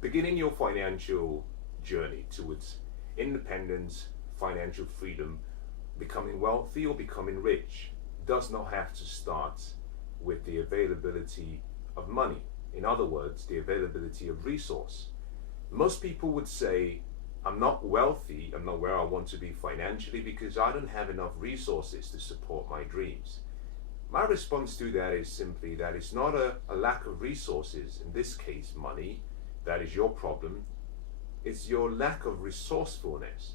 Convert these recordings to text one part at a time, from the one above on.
beginning your financial journey towards independence, financial freedom, becoming wealthy or becoming rich does not have to start with the availability of money. In other words, the availability of resource. Most people would say, I'm not wealthy, I'm not where I want to be financially because I don't have enough resources to support my dreams. My response to that is simply that it's not a lack of resources, in this case money, that is your problem. It's your lack of resourcefulness.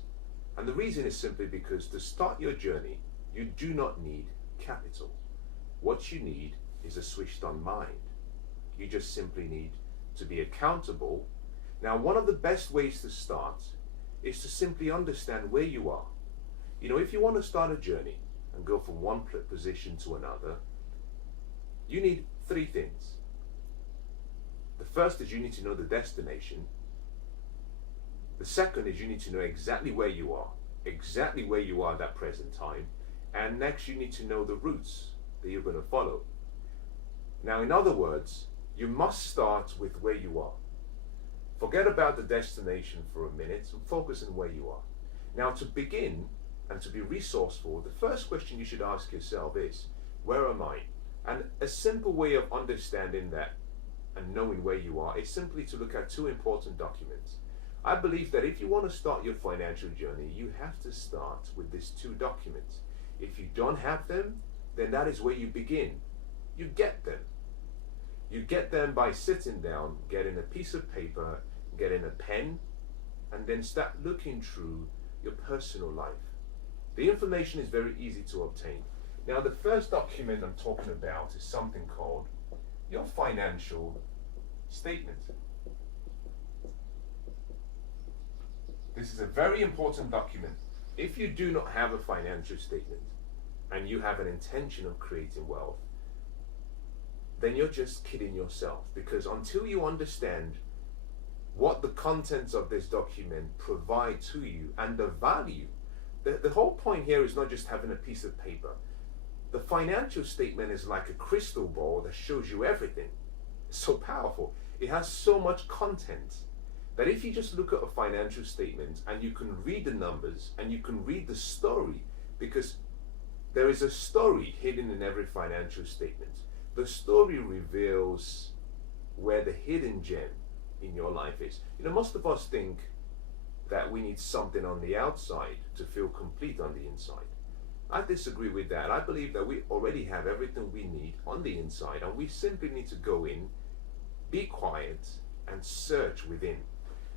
And the reason is simply because to start your journey, you do not need capital. What you need is a switched on mind. You just simply need to be accountable. Now, one of the best ways to start is to simply understand where you are. You know, if you want to start a journey and go from one position to another, you need three things. The first is you need to know the destination. The second is you need to know exactly where you are at that present time. And next, you need to know the routes that you're going to follow. Now, in other words, you must start with where you are. Forget about the destination for a minute and focus on where you are. Now, to begin and to be resourceful, the first question you should ask yourself is, where am I? And a simple way of understanding that and knowing where you are is simply to look at two important documents. I believe that if you want to start your financial journey, you have to start with these two documents. If you don't have them, then that is where you begin. You get them. You get them by sitting down, getting a piece of paper, getting a pen, and then start looking through your personal life. The information is very easy to obtain. Now, the first document I'm talking about is something called your financial statement. This is a very important document. If you do not have a financial statement and you have an intention of creating wealth, then you're just kidding yourself, because until you understand what the contents of this document provide to you and the value, the whole point here is not just having a piece of paper. The financial statement is like a crystal ball that shows you everything. It's so powerful. It has so much content that if you just look at a financial statement and you can read the numbers and you can read the story, because there is a story hidden in every financial statement. The story reveals where the hidden gem in your life is. You know, most of us think that we need something on the outside to feel complete on the inside. I disagree with that. I believe that we already have everything we need on the inside, and we simply need to go in, be quiet, and search within.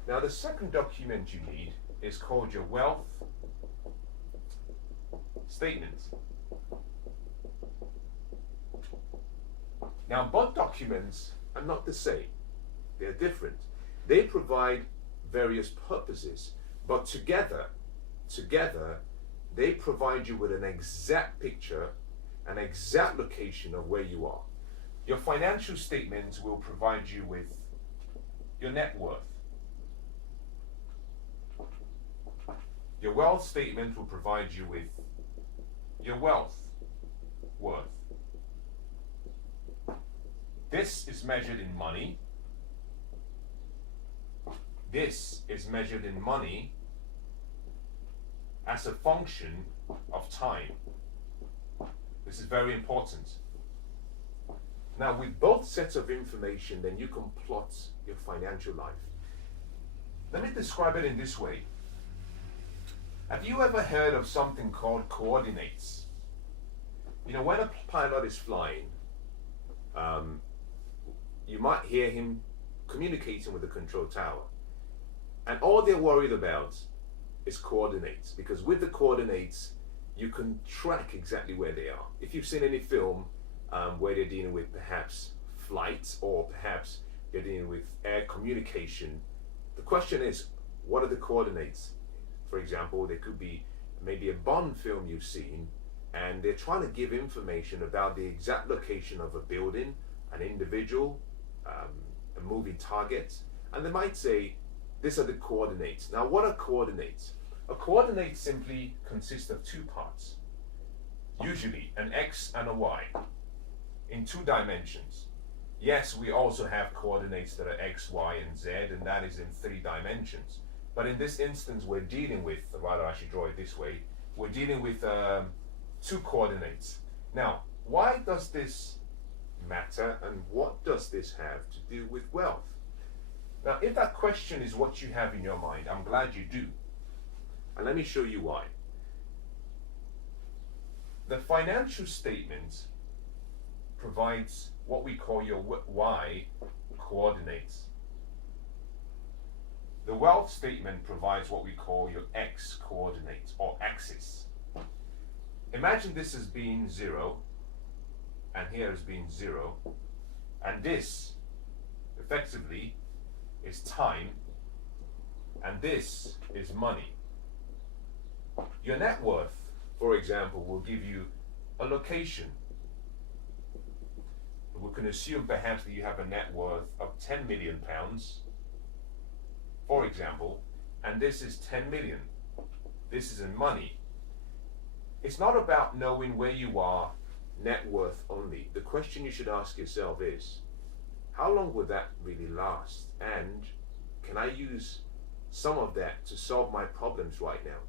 Now, the second document you need is called your wealth statement. Now, both documents are not the same. They're different. They provide various purposes, but together, they provide you with an exact picture, an exact location of where you are. Your financial statement will provide you with your net worth. Your wealth statement will provide you with your wealth worth. This is measured in money. This is measured in money as a function of time. This is very important. Now, with both sets of information, then you can plot your financial life. Let me describe it in this way. Have you ever heard of something called coordinates? You know, when a pilot is flying, you might hear him communicating with the control tower. And all they're worried about is coordinates, because with the coordinates, you can track exactly where they are. If you've seen any film where they're dealing with perhaps flights or perhaps they're dealing with air communication, the question is, what are the coordinates? For example, there could be maybe a Bond film you've seen, and they're trying to give information about the exact location of a building, an individual, a moving target, and they might say, these are the coordinates. Now, what are coordinates? A coordinate simply consists of two parts, usually an X and a Y, in two dimensions. Yes, we also have coordinates that are x, y, and z, and that is in 3 dimensions. But in this instance, we're dealing with, rather I should draw it this way, we're dealing with 2 coordinates. Now, why does this matter, and what does this have to do with wealth? Now, if that question is what you have in your mind, I'm glad you do. And let me show you why. The financial statement provides what we call your y coordinates. The wealth statement provides what we call your x coordinates or axis. Imagine this as being 0, and here as being 0, and this effectively is time, and this is money. Your net worth, for example, will give you a location. We can assume perhaps that you have a net worth of £10 million, for example, and this is 10 million. This is in money. It's not about knowing where you are net worth only. The question you should ask yourself is, how long would that really last? And can I use some of that to solve my problems right now?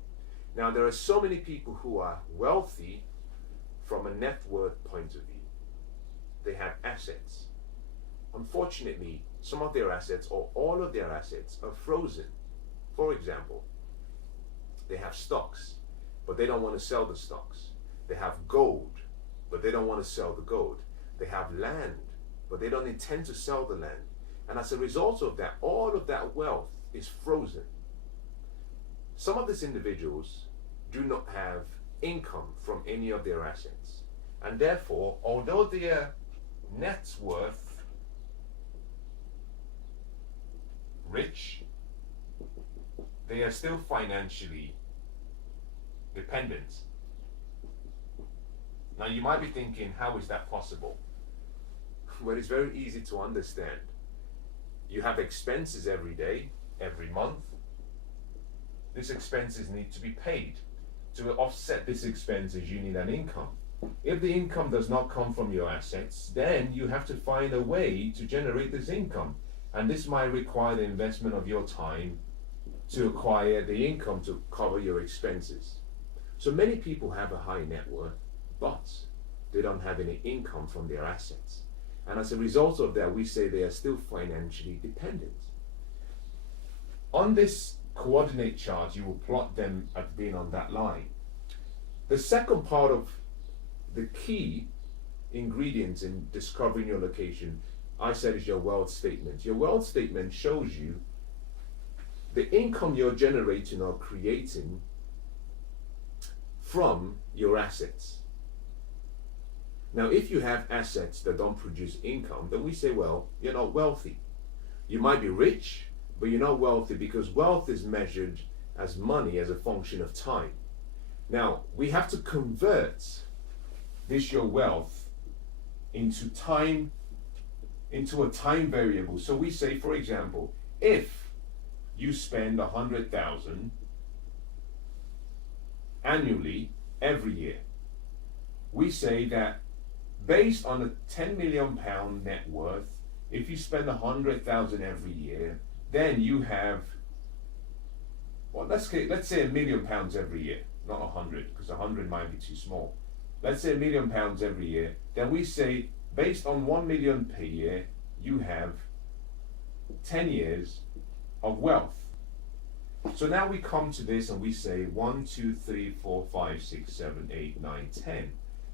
Now, there are so many people who are wealthy from a net worth point of view. They have assets. Unfortunately, some of their assets or all of their assets are frozen. For example, they have stocks, but they don't want to sell the stocks. They have gold, but they don't want to sell the gold. They have land, but they don't intend to sell the land. And as a result of that, all of that wealth is frozen. Some of these individuals do not have income from any of their assets. And therefore, although their net worth rich, they are still financially dependent. Now you might be thinking, how is that possible? Well, it's very easy to understand. You have expenses every day, every month. These expenses need to be paid. To offset these expenses, you need an income. If the income does not come from your assets, then you have to find a way to generate this income. And this might require the investment of your time to acquire the income to cover your expenses. So many people have a high net worth, but they don't have any income from their assets. And as a result of that, we say they are still financially dependent. On this coordinate chart, you will plot them as being on that line. The second part of the key ingredients in discovering your location, I said, is your wealth statement. Your wealth statement shows you the income you're generating or creating from your assets. Now, if you have assets that don't produce income, then we say, well, you're not wealthy. You might be rich, but you're not wealthy, because wealth is measured as money as a function of time. Now, we have to convert this your wealth into time, into a time variable. So we say, for example, if you spend 100,000 annually every year, we say that based on a £10 million net worth, if you spend 100,000 every year, then you have, well, let's say £1 million every year, not 100, because 100 might be too small. Let's say £1 million every year. Then we say, based on 1 million per year, you have 10 years of wealth. So now we come to this and we say 1, 2, 3, 4, 5, 6, 7, 8, 9, 10.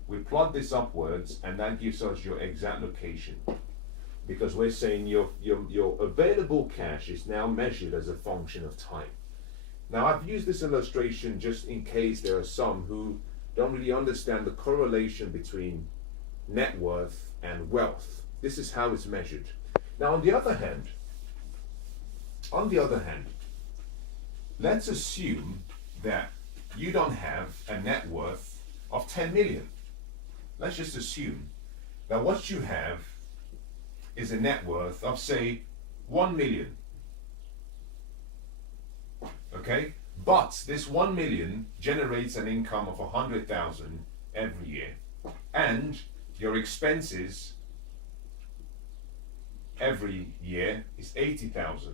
We plot this upwards, and that gives us your exact location, because we're saying your available cash is now measured as a function of time. Now, I've used this illustration just in case there are some who don't really understand the correlation between net worth and wealth. This is how it's measured. Now, on the other hand, let's assume that you don't have a net worth of 10 million. Let's just assume that what you have is a net worth of, say, 1 million. Okay? But this 1 million generates an income of 100,000 every year. And your expenses every year is 80,000.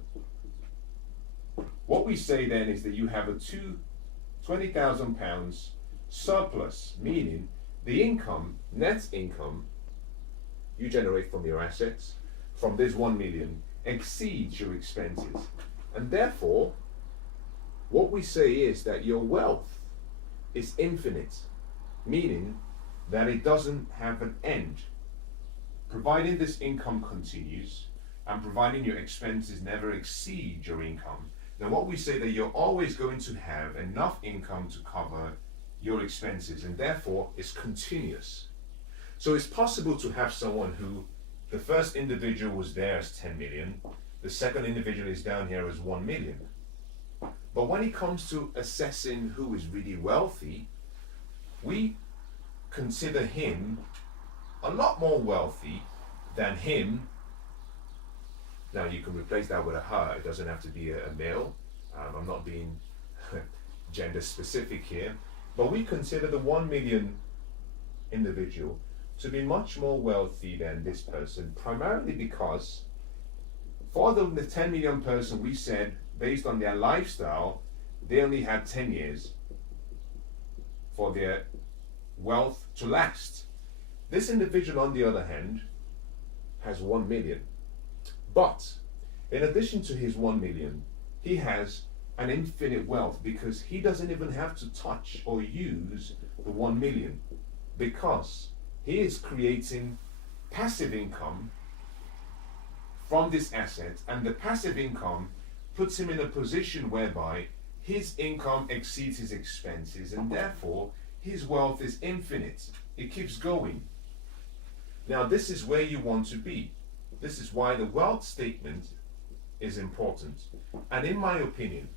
What we say then is that you have a £20,000 surplus, meaning the income, net income you generate from your assets, from this 1 million, exceeds your expenses. And therefore, what we say is that your wealth is infinite, meaning that it doesn't have an end. Providing this income continues and providing your expenses never exceed your income, then what we say that you're always going to have enough income to cover your expenses, and therefore it's continuous. So it's possible to have someone who, the first individual was there as 10 million, the second individual is down here as 1 million. But when it comes to assessing who is really wealthy, we consider him a lot more wealthy than him. Now you can replace that with a her, it doesn't have to be a male. I'm not being gender specific here, but we consider the 1 million individual to be much more wealthy than this person, primarily because for the 10 million person, we said, based on their lifestyle, they only had 10 years for their wealth to last. This individual, on the other hand, has 1 million. But in addition to his 1 million, he has an infinite wealth because he doesn't even have to touch or use the 1 million, because he is creating passive income from this asset, and the passive income puts him in a position whereby his income exceeds his expenses, and therefore his wealth is infinite. It keeps going. Now this is where you want to be. This is why the wealth statement is important. And in my opinion,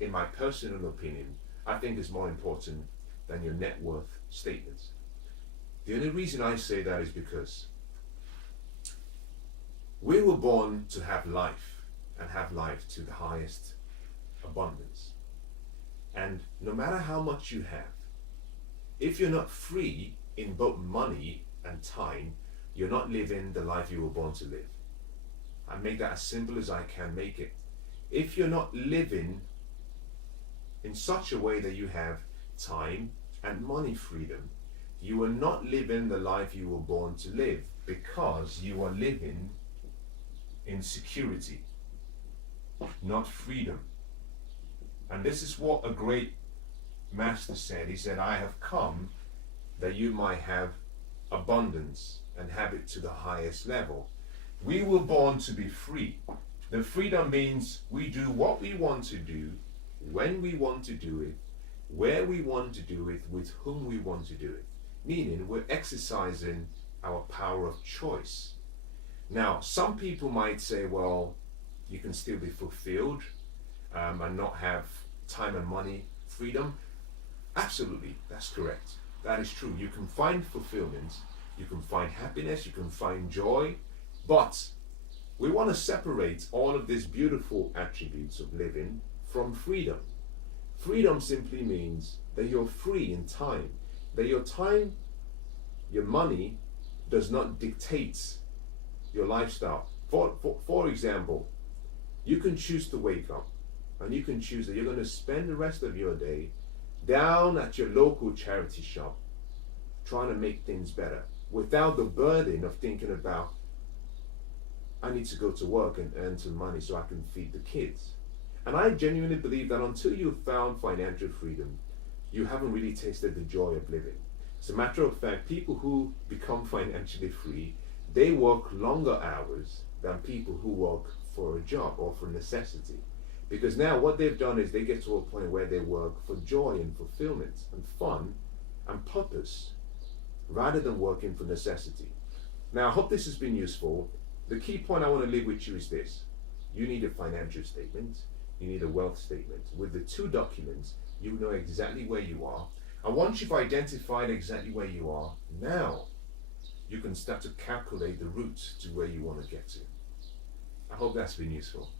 in my personal opinion, I think it's more important than your net worth statements. The only reason I say that is because we were born to have life, and have life to the highest abundance. And no matter how much you have, if you're not free in both money and time, you're not living the life you were born to live. I make that as simple as I can make it. If you're not living in such a way that you have time and money freedom, you are not living the life you were born to live, because you are living in security, not freedom. And this is what a great master said. He said, I have come that you might have abundance and have it to the highest level. We were born to be free. The freedom means we do what we want to do, when we want to do it, where we want to do it, with whom we want to do it. Meaning we're exercising our power of choice. Now, some people might say, well, you can still be fulfilled and not have time and money freedom. Absolutely, that's correct. That is true. You can find fulfillment, you can find happiness, you can find joy, but we want to separate all of these beautiful attributes of living from freedom. Freedom simply means that you're free in time, that your time, your money does not dictate your lifestyle. For example, you can choose to wake up and you can choose that you're going to spend the rest of your day down at your local charity shop trying to make things better without the burden of thinking about, I need to go to work and earn some money so I can feed the kids. And I genuinely believe that until you've found financial freedom, you haven't really tasted the joy of living. As a matter of fact, people who become financially free, they work longer hours than people who work for a job or for necessity. Because now what they've done is they get to a point where they work for joy and fulfillment and fun and purpose, rather than working for necessity. Now I hope this has been useful. The key point I want to leave with you is this. You need a financial statement, you need a wealth statement. With the two documents, you know exactly where you are. And once you've identified exactly where you are, now you can start to calculate the route to where you want to get to. I hope that's been useful.